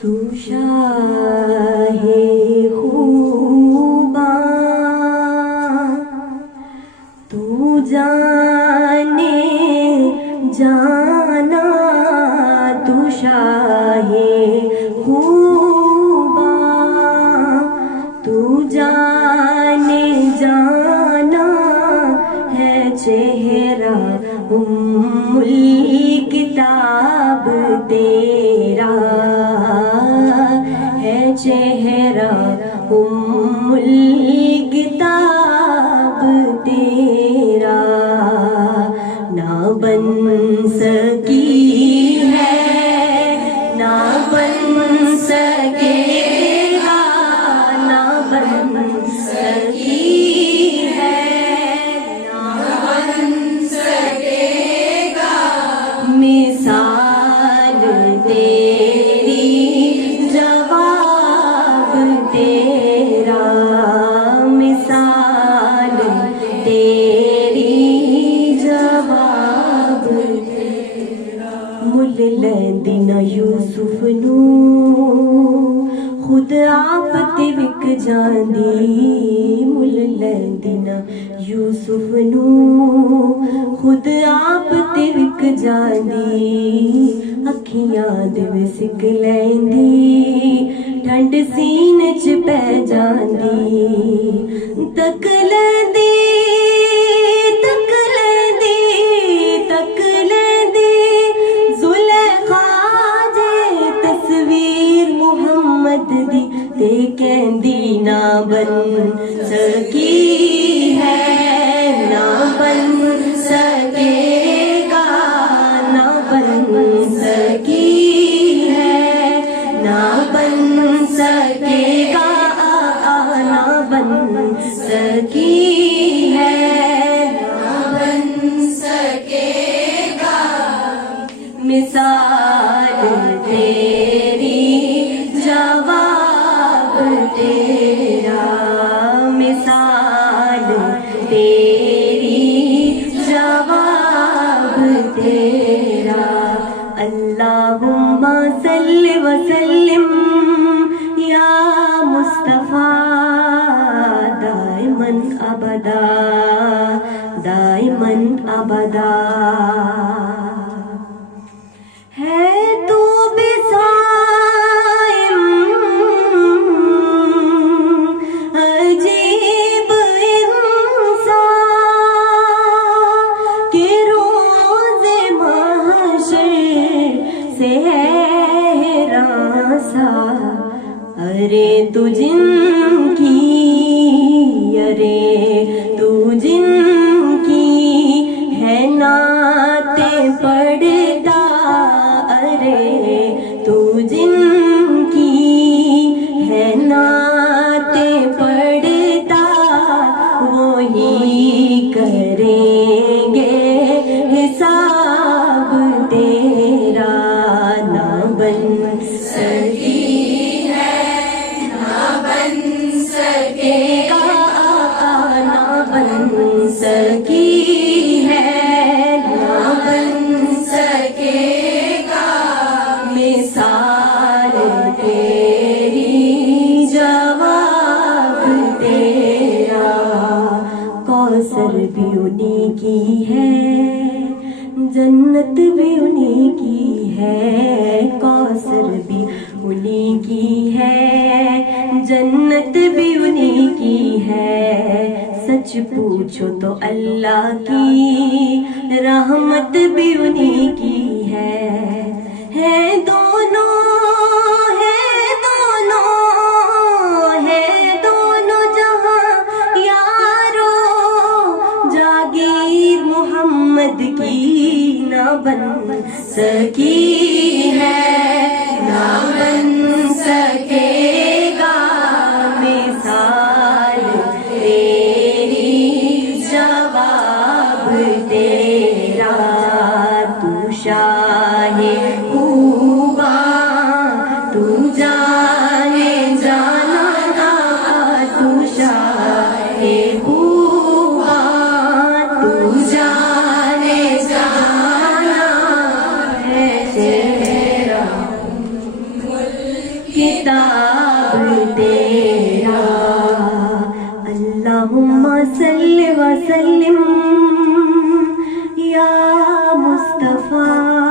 تو شاہ خوباں تو جانے جانا، تو شاہ خوباں تو جانے جانا ہے چہرہ ام الکتاب تیرا، ہے چہرہ ام الکتاب تیرا، نہ بن سکی ہے نہ بن سکے گا، نہ بن سکی ہے نہ بن سکے گا، مثال تیری جواب تیرا، مثال تیری جواب تیرا، مل لیندینا یوسف نو خود آپ تے وک جاندی، مل لیندینا یوسف نو خود آپ تے وک جاندی، اکھیاں دے وسک لیندی ٹھنڈ سینے چ پہ جاندی، تک لیندی تک لیندی تک لیندی زلیخا جے تصویر محمد دی، تے کہندی نہ بن سکی ہے نہ بن سکے گا، نہ بن سکی ہے نہ بن سکے گا، نہ بن سکی ہے نہ بن سکے گا، مثال تیری جواب تیرا، مثال تیری جواب تیرا، اللہم صلی وسلم یا مصطفیٰ دائماً ابدا دائماً ابدا، ہے تو بصائم عجیب انسان کہ روز محشر سے ہے حیران سا، ارے تو جن کی ارے تو جن کی ہے نعتیں پڑھتا، ارے تو جن کی ہے نعتیں پڑھتا، وہی کریں گے حساب تیرا، نہ بن سکی ہے نہ بن سکے گا، نہ بن سکی ہے نہ بن سکے گا، مثال تیری جواب تیرا، کوثر بھی انہی کی ہے جنت بھی انہی کی ہے، کوثر بھی انہی کی ہے جنت بھی انہی کی ہے، سچ پوچھو تو اللہ کی رحمت بھی انہی کی ہے دونوں ہے دونوں جہاں یارو، جاگیر محمد کی نہ بن سکی ہے نہ بن سکے گا، مثال تیری جواب تیرا، تو شاہ خوباں تو جانے جانا، تو شاہ خوباں تو جانے جانا ہے کتاب تیرا اللہم صلی وسلم یا مصطفیٰ